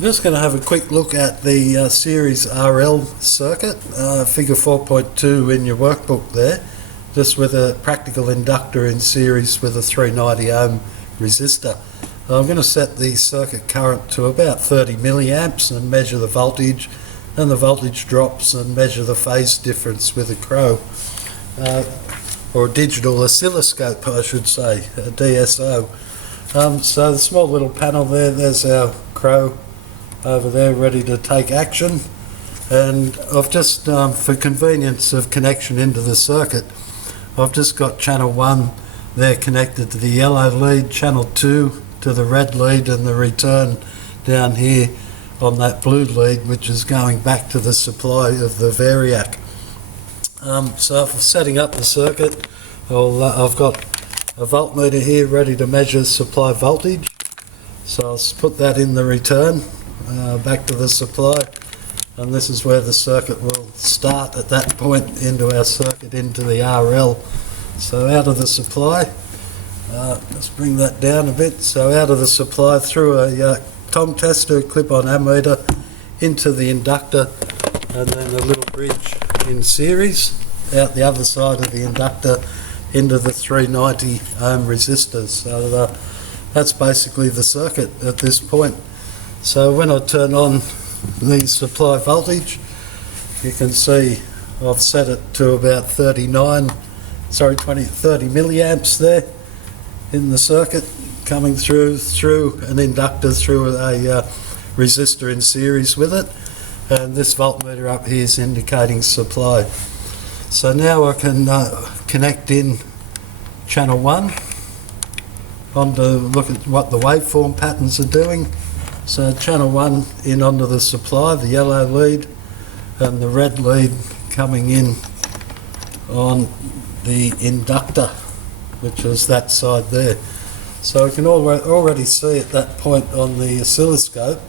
I'm just going to have a quick look at the series RL circuit, figure 4.2 in your workbook there, just with a practical inductor in series with a 390 ohm resistor. I'm going to set the circuit current to about 30 milliamps and measure the voltage and the voltage drops and measure the phase difference with a CRO, or a digital oscilloscope I should say, a DSO. So the small little panel there's our CRO over there ready to take action, and I've just for convenience of connection into the circuit, I've just got channel 1 there connected to the yellow lead, channel 2 to the red lead, and the return down here on that blue lead, which is going back to the supply of the variac. So for setting up the circuit, I've got a voltmeter here ready to measure supply voltage, so I'll put that in the return back to the supply, and this is where the circuit will start at that point into our circuit into the RL. So out of the supply, let's bring that down a bit, so out of the supply through a tom tester, clip-on ammeter, into the inductor, and then a little bridge in series out the other side of the inductor into the 390 ohm resistor. So that's basically the circuit at this point. So when I turn on the supply voltage, you can see I've set it to about 30 milliamps there in the circuit, coming through an inductor through a resistor in series with it, and this voltmeter up here is indicating supply. So now I can connect in channel 1 on to look at what the waveform patterns are doing. So channel 1 in onto the supply, the yellow lead, and the red lead coming in on the inductor, which is that side there. So we can already see at that point on the oscilloscope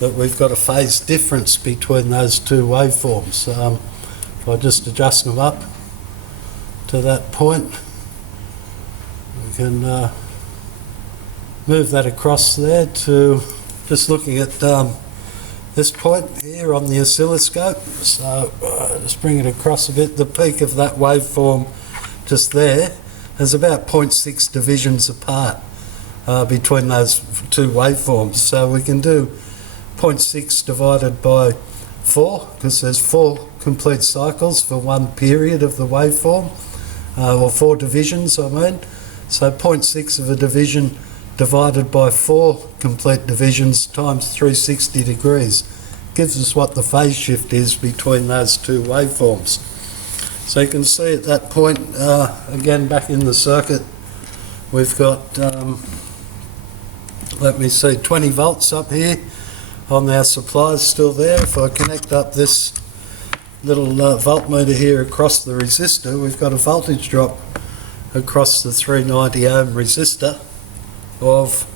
that we've got a phase difference between those two waveforms. If I just adjust them up to that point, we can move that across there to just looking at this point here on the oscilloscope. So just bring it across a bit. The peak of that waveform just there is about 0.6 divisions apart between those two waveforms. So we can do 0.6 divided by 4, because there's 4 complete cycles for one period of the waveform, or 4 divisions I mean. So 0.6 of a division divided by 4 complete divisions times 360 degrees gives us what the phase shift is between those two waveforms. So you can see at that point, again back in the circuit, we've got, let me see, 20 volts up here on our supplies still there. If I connect up this little voltmeter here across the resistor, we've got a voltage drop across the 390 ohm resistor of,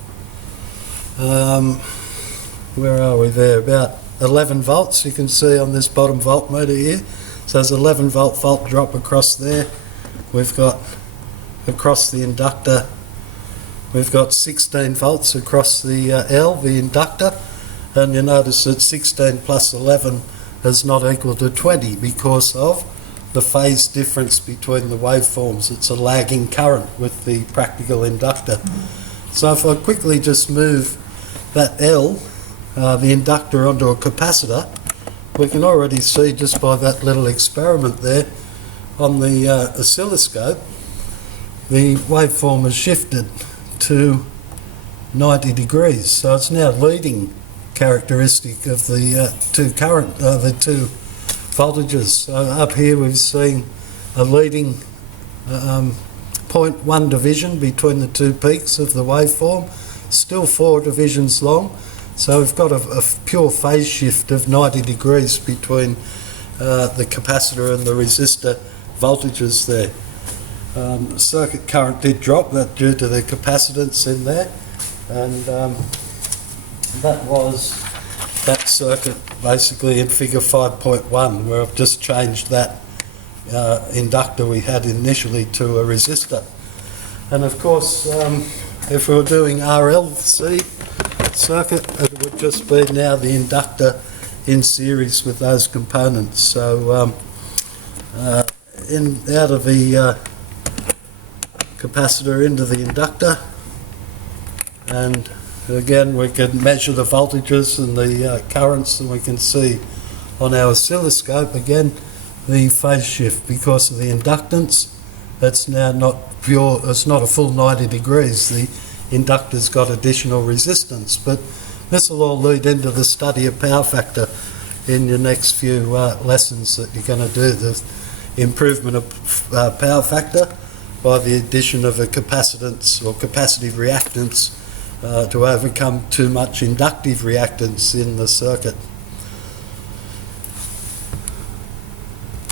where are we there, about 11 volts. You can see on this bottom voltmeter here, so there's 11 volt drop across there. We've got across the inductor, we've got 16 volts across the L, the inductor, and you notice that 16 plus 11 is not equal to 20 because of the phase difference between the waveforms. It's a lagging current with the practical inductor. So if I quickly just move that L, the inductor, onto a capacitor, we can already see just by that little experiment there on the oscilloscope, the waveform has shifted to 90 degrees. So it's now leading characteristic of the two voltages. So up here we've seen a leading 0.1 division between the two peaks of the waveform, still 4 divisions long, so we've got a pure phase shift of 90 degrees between the capacitor and the resistor voltages there. Circuit current did drop, that due to the capacitance in there, and that was that circuit basically in figure 5.1, where I've just changed that inductor we had initially to a resistor. And of course, if we were doing RLC, circuit. It would just be now the inductor in series with those components. So out of the capacitor into the inductor, and again we can measure the voltages and the currents, and we can see on our oscilloscope again the phase shift because of the inductance. It's now not pure, it's not a full 90 degrees. The inductor's got additional resistance, but this will all lead into the study of power factor in your next few lessons that you're going to do, the improvement of power factor by the addition of a capacitance or capacitive reactance to overcome too much inductive reactance in the circuit.